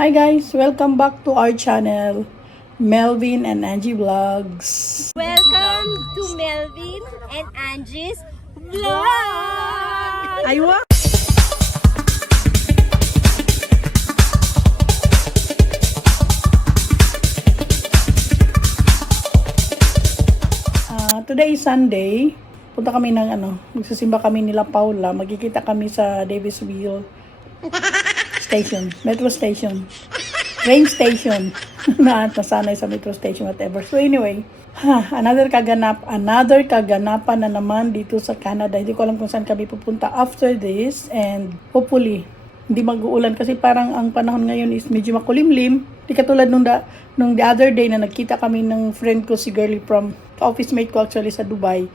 Hi guys, welcome back to our channel, Melvin and Angie Vlogs. Welcome to Melvin and Angie's Vlog! Aywa! Today is Sunday. Punta kami ng magsisimba kami nila Paula. Magkikita kami sa Davisville Station, Metro Station. Train station. Nasanay sa metro station, whatever. So anyway, another kaganapan na naman dito sa Canada. Hindi ko alam kung saan kami pupunta after this, and hopefully hindi mag-uulan kasi parang ang panahon ngayon is medyo makulimlim. Di katulad nung the other day na nagkita kami ng friend ko, si Girlie, from office mate ko actually sa Dubai.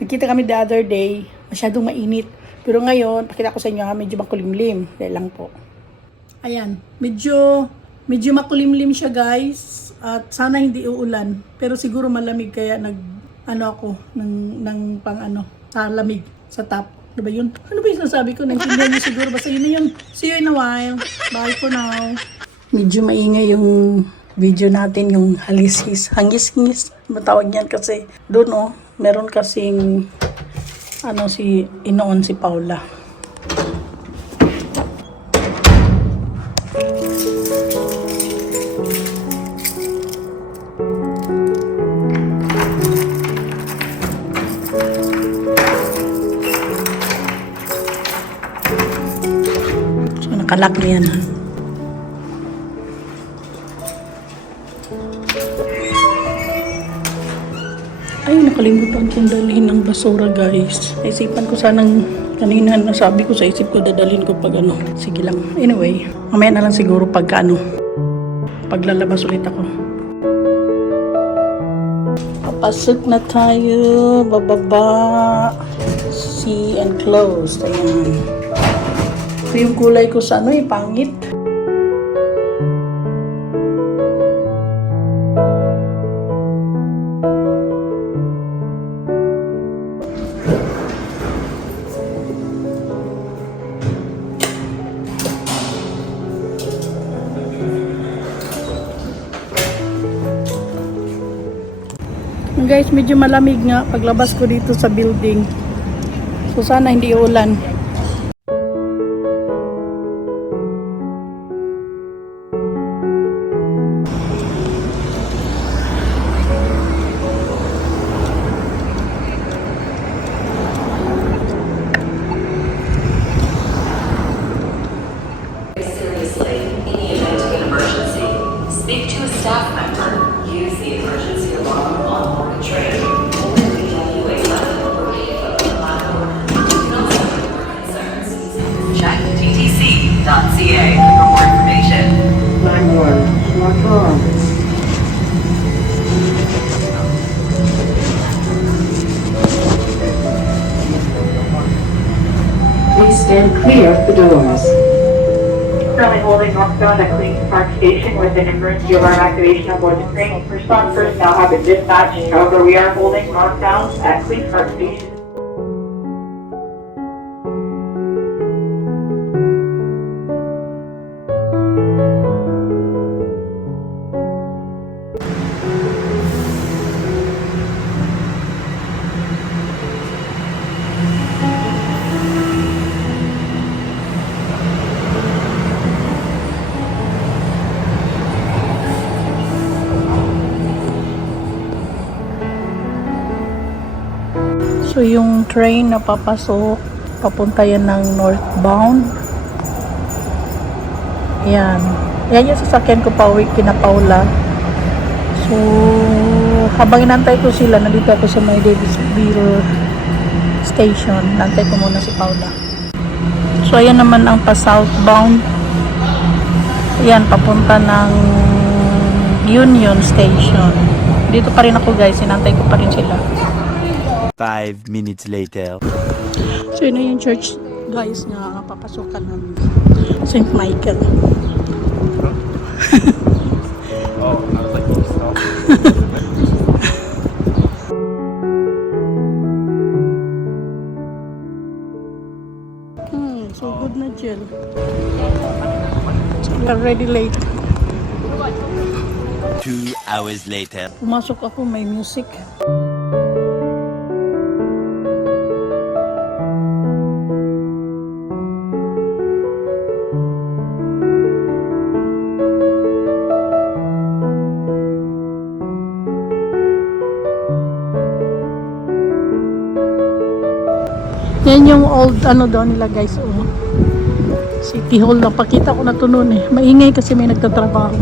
Nagkita kami the other day, masyadong mainit. Pero ngayon, pakita ko sa inyo medyo makulimlim. Dahil lang po. Ayan, medyo makulimlim siya guys, at sana hindi uulan, pero siguro malamig kaya sa lamig sa top. Diba yun? Ano ba yung sinasabi ko? Naintindihan niyo siguro, basta yun na yun. See you in a while. Bye for now. Medyo maingay yung video natin, yung hangis-hingis. Matawag niyan kasi doon meron kasing si Inoon, si Paula. Nakalak na yan, ha? Ay, nakalimutan kong dalhin ng basura, guys. Naisipan ko sanang kanina, nasabi ko sa isip ko, dadalhin ko pag Sige lang. Anyway, mamaya na lang siguro paglalabas ulit ako. Papasok na tayo. Bababa. See and close. Ayan. Ito yung kulay ko sa pangit. Guys, medyo malamig nga paglabas ko dito sa building. So sana hindi ulan. Speak to a staff member. Use the emergency alarm on board a train. Only evaluate level or do not suffer more concerns. Check ttc.ca for more information. 9-1, what's wrong? Please stand clear of the doors. Currently holding northbound at Queens Park Station with an emergency alarm activation on board the train. Response personnel have been dispatched. However, we are holding northbound at Queens Park Station. So yung train na papasok, papunta yan ng northbound. Yan. Yan yung sasakyan ko pauwi kina Paula. So habang inantay ko sila, nandito ako sa may Davisville Station. Nantay ko muna si Paula. So ayan naman ang pa-southbound. Yan, papunta ng Union Station. Dito pa rin ako guys, inantay ko pa rin sila. 5 minutes later. So yun na yung church guys na papasokan ng St. Michael. Oh, I was like, stop. So good na gel. So we are ready late. 2 hours later. Pumasok ako, may music. Yan yung old ano daw nila guys. Oh. City Hall. Napakita ko na to noon eh. Maingay kasi may nagtatrabaho.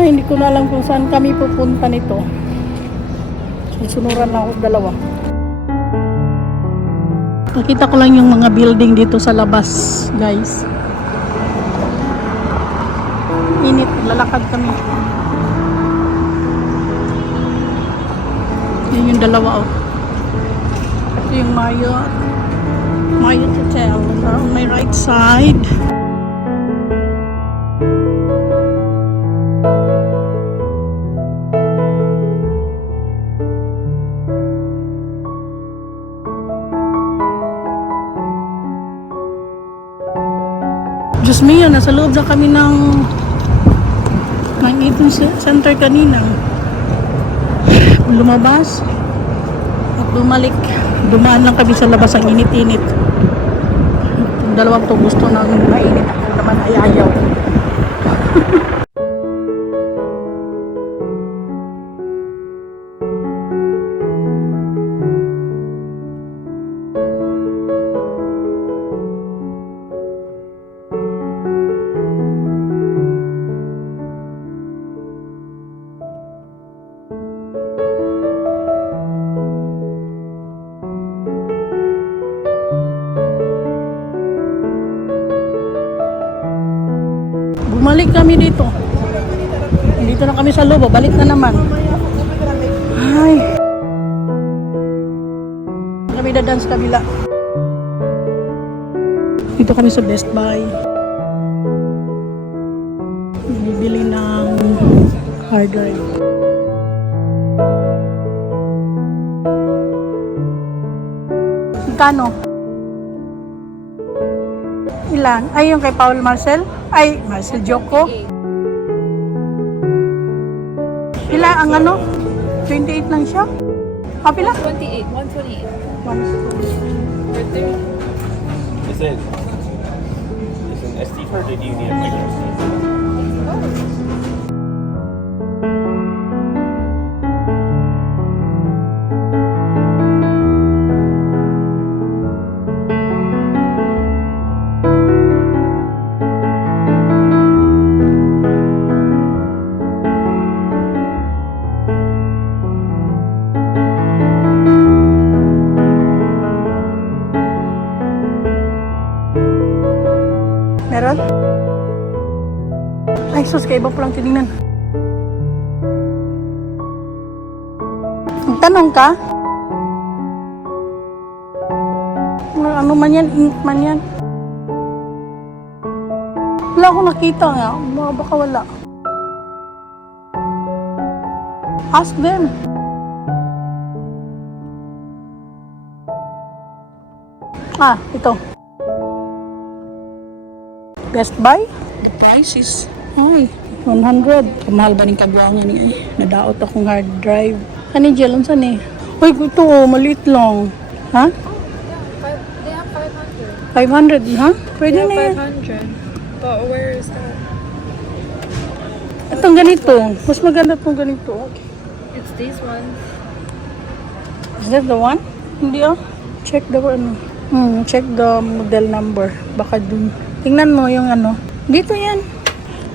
Ay, hindi ko na alam kung saan kami pupunta nito. Susunuran lang ako dalawa. Nakita ko lang yung mga building dito sa labas, guys. Init, lalakad kami. Yan yung dalawa, oh. Ito yung Marriott Hotel. On my right side. Diyos mio, nasa loob na kami ng Eaton Center kanina. Lumabas at bumalik. Dumaan lang kami sa labas, ang init-init. Yung dalawang to gusto nang mainit. Ako naman ay ayaw. Bumalik kami dito. Dito na kami sa loob. Balik na naman. Ay. Kami dadaan sa kabila. Dito kami sa Best Buy. Bibili ng hard drive. Magkano? Ilan? Ay, yung kay Paul Marcel? Ay, Marcel Joko. Pila ang ano? 28 lang siya? Ah, pila? 28. 128. Is it an SD card or do you need a micro SD? Meron? Ay, sus, kaya iba po lang tinignan. Magtanong ka? Ano man yan? Ink man yan? Wala akong nakita nga. Baka wala. Ask them. Ah, ito. Best Buy? The price is, ay, 100. Kamahal ba rin kabuangan niya eh. Nadaot akong hard drive. Kani Jill, saan eh? Uy, ito oh, maliit lang. Ha? They have 500. 500, ha? Pwede na yan. 500. But where is that? Itong ganito. Mas maganda itong ganito. It's this one. Is that the one? Hindi ah. Check the ano. Check the model number. Baka dun. Tingnan mo yung ano. Dito yan.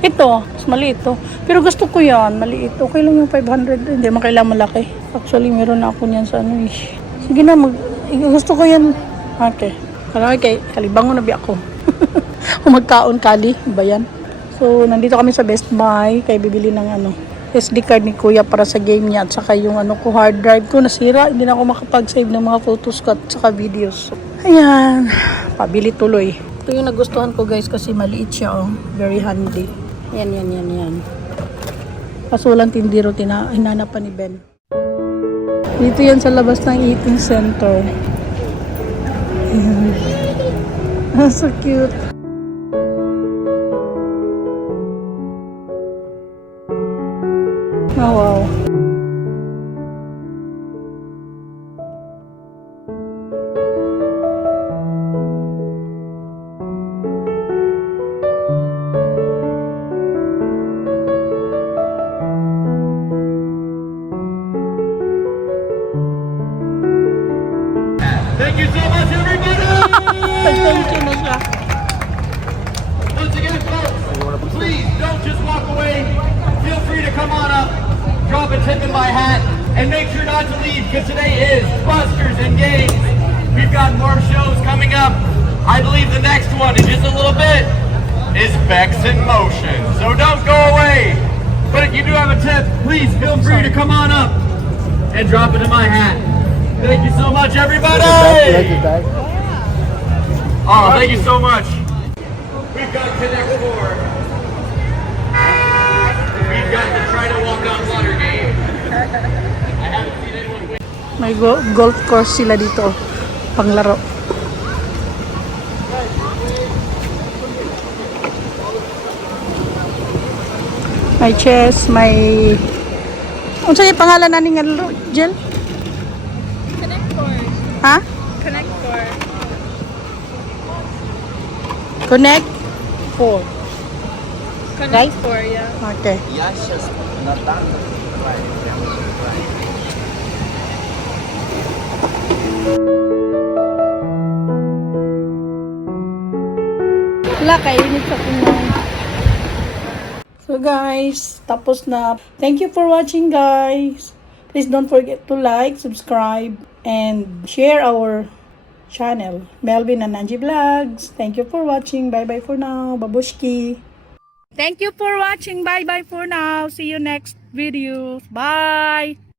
Ito. Mas maliit to. Pero gusto ko yan. Maliit. Okay lang yung 500. Hindi man kailangan malaki. Actually, meron na ako niyan sa ano eh. Sige na. Gusto ko yan. Okay. Karami kay kalibango na bi ako. Magkaon kali. Ba yan? So, nandito kami sa Best Buy. Kaya bibili ng ano. SD card ni kuya para sa game niya at saka yung ano ko hard drive ko nasira, hindi na ako makapag-save ng mga photos ko at saka videos. Ayan, pabili tuloy. Ito yung nagustuhan ko guys kasi maliit siya oh, very handy. Yan. Kaso walang tindiro, hinanap pa ni Ben. Dito yan sa labas ng eating center. Ayan. So cute. Oh, wow. Thank you so much, everybody! Thank you na siya. Once again, folks, please don't just walk away. Feel free to come on up, drop a tip in my hat, and make sure not to leave because today is Buskers and Games. We've got more shows coming up. I believe the next one in just a little bit is Bex in Motion. So don't go away. But if you do have a tip, please feel free to come on up and drop it in my hat. Thank you so much, everybody! Oh, thank you so much. We've got Connect 4. We've got the Try to Walk on Water game. I haven't seen anyone win. May golf course sila dito. Panglaro. May chess, may... Ano sa'yo pangalan na nga laro, Jel? Connect 4. Ha? Connect 4. Connect 4. Connect 4, yeah. Okay. Wala, kainit sa kumain. So guys, tapos na. Thank you for watching guys. Please don't forget to like, subscribe, and share our channel, Melvin and Angie Vlogs. Thank you for watching. Bye-bye for now. Babushki. Thank you for watching. Bye-bye for now. See you next video. Bye!